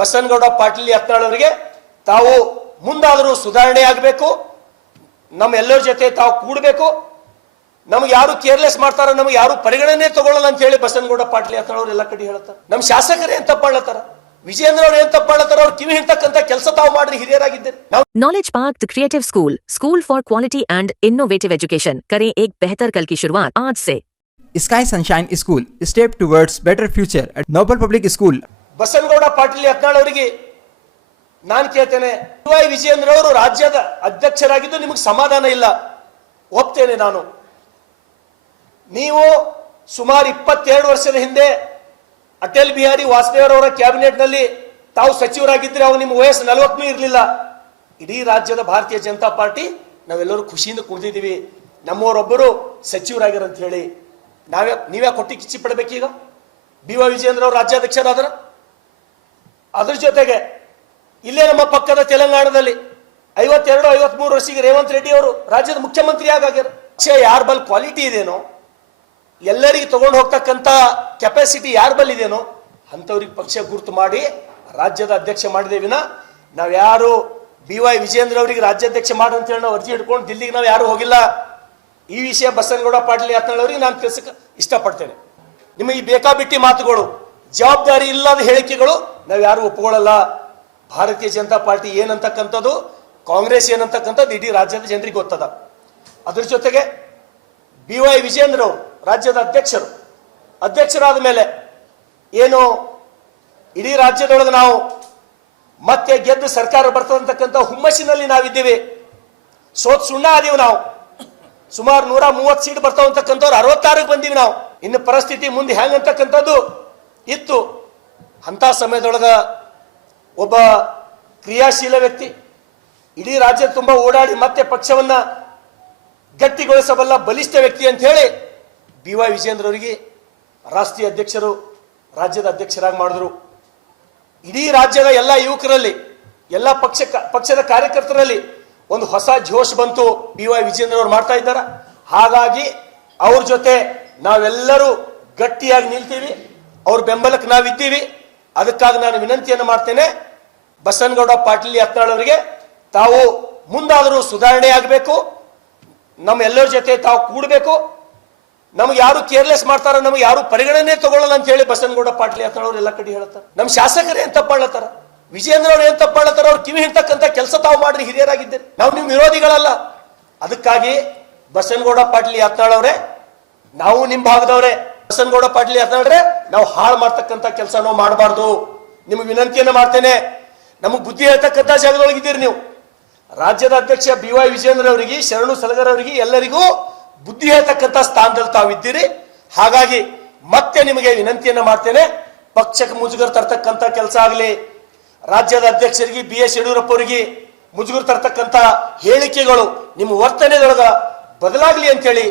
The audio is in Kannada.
ಬಸನಗೌಡ ಪಾಟೀಲ್ ಯತ್ನಾಳ್ ಅವರಿಗೆ ತಾವು ಮುಂದಾದರೂ ಸುಧಾರಣೆ ಆಗಬೇಕು, ನಮ್ಮೆಲ್ಲರ ಜೊತೆ ತಾವು ಕೂಡಬೇಕು, ನಮಗೆ ಯಾರು ಕೇರ್ಲೆಸ್ ಮಾಡ್ತಾರ, ನಮಗೆ ಯಾರು ಪರಿಗಣನೆ ತಗೊಳ್ಳಲ್ಲ ಅಂತ ಹೇಳಿ ಬಸನಗೌಡ ಪಾಟೀಲ್ ಯತ್ನಾಳ್ ಅವರು ಎಲ್ಲ ಕಡೆ ಹೇಳ್ತಾರೆ. ನಮ್ಮ ಶಾಸಕರೇ ಏನ್ ತಪ್ಪಾಳತ್ತಾರ, ವಿಜೇಂದ್ರ ಅವರು ಏನ್ ತಪ್ಪಾಳತ್ತಾರ, ಅವ್ರು ಕಿವಿ ಹಿಂಡ್ತಕ್ಕಂತ ಕೆಲಸ ತಾವು ಮಾಡ್ರಿ, ಹಿರಿಯರಾಗಿದ್ದೀರಿ. Knowledge park the creative school for quality and innovative education. करें एक बेहतर कल की शुरुआत आज से। Sky Sunshine School, step towards better future at Noble Public School. Basanagouda Patil Yatnal ಅವರಿಗೆ ನಾನು ಕೇಳ್ತೇನೆ, ವಿಜೇಂದ್ರ ಅವರು ರಾಜ್ಯದ ಅಧ್ಯಕ್ಷರಾಗಿದ್ದು ನಿಮಗೆ ಸಮಾಧಾನ ಇಲ್ಲ, ಒಪ್ತೇನೆ ನಾನು. ನೀವು ಸುಮಾರು 22 ವರ್ಷದ ಹಿಂದೆ ಅಟಲ್ ಬಿಹಾರಿ ವಾಜಪೇಯಿ ಅವರ ಕ್ಯಾಬಿನೆಟ್ ನಲ್ಲಿ ತಾವು ಸಚಿವರಾಗಿದ್ದರೆ ಅವಾಗ ನಿಮ್ಮ ವಯಸ್ಸು 40 ಇರಲಿಲ್ಲ. ಇಡೀ ರಾಜ್ಯದ ಭಾರತೀಯ ಜನತಾ ಪಾರ್ಟಿ ನಾವೆಲ್ಲರೂ ಖುಷಿಯಿಂದ ಕುಳಿದಿದ್ದೀವಿ, ನಮ್ಮವರೊಬ್ಬರು ಸಚಿವರಾಗಿರ ಅಂತ ಹೇಳಿ. ನೀವೇ ಕೊಟ್ಟಿ ಕಿಚ್ಚಿ ಪಡಬೇಕೀಗ. BY ವಿಜೇಂದ್ರ ಅವರು ರಾಜ್ಯಾಧ್ಯಕ್ಷರಾದ್ರ. ಅದ್ರ ಜೊತೆಗೆ ಇಲ್ಲೇ ನಮ್ಮ ಪಕ್ಕದ ತೆಲಂಗಾಣದಲ್ಲಿ 52-53 ವರ್ಷಕ್ಕೆ ರೇವಂತ್ ರೆಡ್ಡಿ ಅವರು ರಾಜ್ಯದ ಮುಖ್ಯಮಂತ್ರಿ ಆಗ್ಯಾರ. ಯಾರ ಬಲ್ ಕ್ವಾಲಿಟಿ ಇದೇನೋ, ಎಲ್ಲರಿಗೆ ತಗೊಂಡು ಹೋಗ್ತಕ್ಕಂಥ ಕೆಪಾಸಿಟಿ ಯಾರ ಬಲ್ ಇದೇನೋ ಅಂಥವ್ರಿಗೆ ಪಕ್ಷ ಗುರುತು ಮಾಡಿ ರಾಜ್ಯದ ಅಧ್ಯಕ್ಷ ಮಾಡಿದೇವಿನ ನಾವ್ಯಾರು BY ವಿಜೇಂದ್ರ ಅವರಿಗೆ ರಾಜ್ಯಾಧ್ಯಕ್ಷ ಮಾಡಿ ಅಂತ ಹೇಳಿ ನಾವು ಅರ್ಜಿ ಹಿಡ್ಕೊಂಡು ದಿಲ್ಲಿಗೆ ನಾವು ಯಾರು ಹೋಗಿಲ್ಲ. ಈ ವಿಷಯ ಬಸನಗೌಡ ಪಾಟೀಲ್ ಯತ್ನಾಳ್ ಅವರಿಗೆ ನಾನು ತಿಳಿಸಕ್ಕೆ ಇಷ್ಟಪಡ್ತೇನೆ. ನಿಮಗೆ ಈ ಬೇಕಾಬಿಟ್ಟಿ ಮಾತುಗಳು, ಜವಾಬ್ದಾರಿ ಇಲ್ಲದ ಹೇಳಿಕೆಗಳು ನಾವು ಯಾರು ಒಪ್ಪಿಕೊಳ್ಳಲ್ಲ. ಭಾರತೀಯ ಜನತಾ ಪಾರ್ಟಿ ಏನಂತಕ್ಕಂಥದ್ದು, ಕಾಂಗ್ರೆಸ್ ಏನಂತಕ್ಕಂಥದ್ದು ಇಡೀ ರಾಜ್ಯದ ಜನರಿಗೆ ಗೊತ್ತದ. ಅದ್ರ ಜೊತೆಗೆ BY ವಿಜೇಂದ್ರ ಅವರು ರಾಜ್ಯದ ಅಧ್ಯಕ್ಷರಾದ ಮೇಲೆ ಏನು ಇಡೀ ರಾಜ್ಯದೊಳಗೆ ನಾವು ಮತ್ತೆ ಗೆದ್ದು ಸರ್ಕಾರ ಬರ್ತದಂತಕ್ಕಂಥ ಹುಮ್ಮಸ್ಸಿನಲ್ಲಿ ನಾವಿದ್ದೀವಿ. ಸೋತ್ ಸುಣ್ಣ ಆದೀವಿ ನಾವು. ಸುಮಾರು 130 ಸೀಟ್ ಬರ್ತಾವಂತಕ್ಕಂಥವ್ರು 66ಕ್ಕೆ ಬಂದೀವಿ ನಾವು. ಇನ್ನು ಪರಿಸ್ಥಿತಿ ಮುಂದೆ ಹೆಂಗಂತಕ್ಕಂಥದ್ದು ಇತ್ತು. ಅಂತ ಸಮಯದೊಳಗ ಒಬ್ಬ ಕ್ರಿಯಾಶೀಲ ವ್ಯಕ್ತಿ ಇಡೀ ರಾಜ್ಯ ತುಂಬಾ ಓಡಾಡಿ ಮತ್ತೆ ಪಕ್ಷವನ್ನ ಗಟ್ಟಿಗೊಳಿಸಬಲ್ಲ ಬಲಿಷ್ಠ ವ್ಯಕ್ತಿ ಅಂತ ಹೇಳಿ BY ವಿಜೇಂದ್ರ ಅವರಿಗೆ ರಾಷ್ಟ್ರೀಯ ಅಧ್ಯಕ್ಷರು, ರಾಜ್ಯದ ಅಧ್ಯಕ್ಷರಾಗಿ ಮಾಡಿದ್ರು. ಇಡೀ ರಾಜ್ಯದ ಎಲ್ಲ ಯುವಕರಲ್ಲಿ, ಎಲ್ಲ ಪಕ್ಷದ ಕಾರ್ಯಕರ್ತರಲ್ಲಿ ಒಂದು ಹೊಸ ಜೋಶ್ ಬಂತು. BY ವಿಜೇಂದ್ರ ಅವರು ಮಾಡ್ತಾ ಇದ್ದಾರೆ. ಹಾಗಾಗಿ ಅವ್ರ ಜೊತೆ ನಾವೆಲ್ಲರೂ ಗಟ್ಟಿಯಾಗಿ ನಿಲ್ತೀವಿ, ಅವ್ರ ಬೆಂಬಲಕ್ಕೆ ನಾವಿದ್ದೀವಿ. ಅದಕ್ಕಾಗಿ ನಾನು ವಿನಂತಿಯನ್ನು ಮಾಡ್ತೇನೆ, ಬಸನಗೌಡ ಪಾಟೀಲ್ ಯತ್ನಾಳ್ ಅವರಿಗೆ ತಾವು ಮುಂದಾದರೂ ಸುಧಾರಣೆ ಆಗಬೇಕು, ನಮ್ಮೆಲ್ಲರ ಜೊತೆ ತಾವು ಕೂಡಬೇಕು, ನಮಗೆ ಯಾರು ಕೇರ್ಲೆಸ್ ಮಾಡ್ತಾರ, ನಮಗೆ ಯಾರು ಪರಿಗಣನೆ ತಗೊಳ್ಳಲ್ಲ ಅಂತ ಹೇಳಿ ಬಸನಗೌಡ ಪಾಟೀಲ್ ಯತ್ನಾಳ್ ಅವರು ಎಲ್ಲ ಕಡೆ ಹೇಳ್ತಾರೆ. ನಮ್ಮ ಶಾಸಕರೇ ಏನ್ ತಪ್ಪಾಳತ್ತಾರ, ವಿಜೇಂದ್ರ ಅವರು ಏನ್ ತಪ್ಪಾಳತ್ತಾರ, ಅವ್ರು ಕಿವಿ ಹಿಂಡ್ತಕ್ಕಂಥ ಕೆಲಸ ತಾವು ಮಾಡ್ರಿ, ಹಿರಿಯರಾಗಿದ್ದೀರಿ. ನಾವು ನಿಮ್ಮ ವಿರೋಧಿಗಳಲ್ಲ. ಅದಕ್ಕಾಗಿ ಬಸನಗೌಡ ಪಾಟೀಲ್ ಯತ್ನಾಳ್ ಅವರೇ, ನಾವು ನಿಮ್ಮ ಭಾಗದವರೇ. ಬಸನಗೌಡ ಪಾಟೀಲ್ ಯತ್ನಾಳ್ರೆ, ನಾವು ಹಾಳು ಮಾಡ್ತಕ್ಕಂಥ ಕೆಲಸ ನಾವು ಮಾಡಬಾರ್ದು. ನಿಮಗೆ ವಿನಂತಿಯನ್ನು ಮಾಡ್ತೇನೆ, ನಮಗೆ ಬುದ್ಧಿ ಹೇಳ್ತಕ್ಕಂಥ ಜಾಗದೊಳಗಿದ್ದೀರಿ ನೀವು. ರಾಜ್ಯದ ಅಧ್ಯಕ್ಷ BY ವಿಜೇಂದ್ರ ಅವರಿಗೆ, ಶರಣು ಸಲಗರ್ ಅವರಿಗೆ ಎಲ್ಲರಿಗೂ ಬುದ್ಧಿ ಹೇಳ್ತಕ್ಕಂಥ ಸ್ಥಾನದಲ್ಲಿ ತಾವಿದ್ದೀರಿ. ಹಾಗಾಗಿ ಮತ್ತೆ ನಿಮಗೆ ವಿನಂತಿಯನ್ನು ಮಾಡ್ತೇನೆ, ಪಕ್ಷಕ್ಕೆ ಮುಜುಗರ ತರ್ತಕ್ಕಂಥ ಕೆಲಸ ಆಗಲಿ, ರಾಜ್ಯದ ಅಧ್ಯಕ್ಷರಿಗೆ BS ಯಡಿಯೂರಪ್ಪ ಅವರಿಗೆ ಮುಜುಗರ ತರ್ತಕ್ಕಂಥ ಹೇಳಿಕೆಗಳು ನಿಮ್ಮ ವರ್ತನೆದೊಳಗ ಬದಲಾಗಲಿ ಅಂತೇಳಿ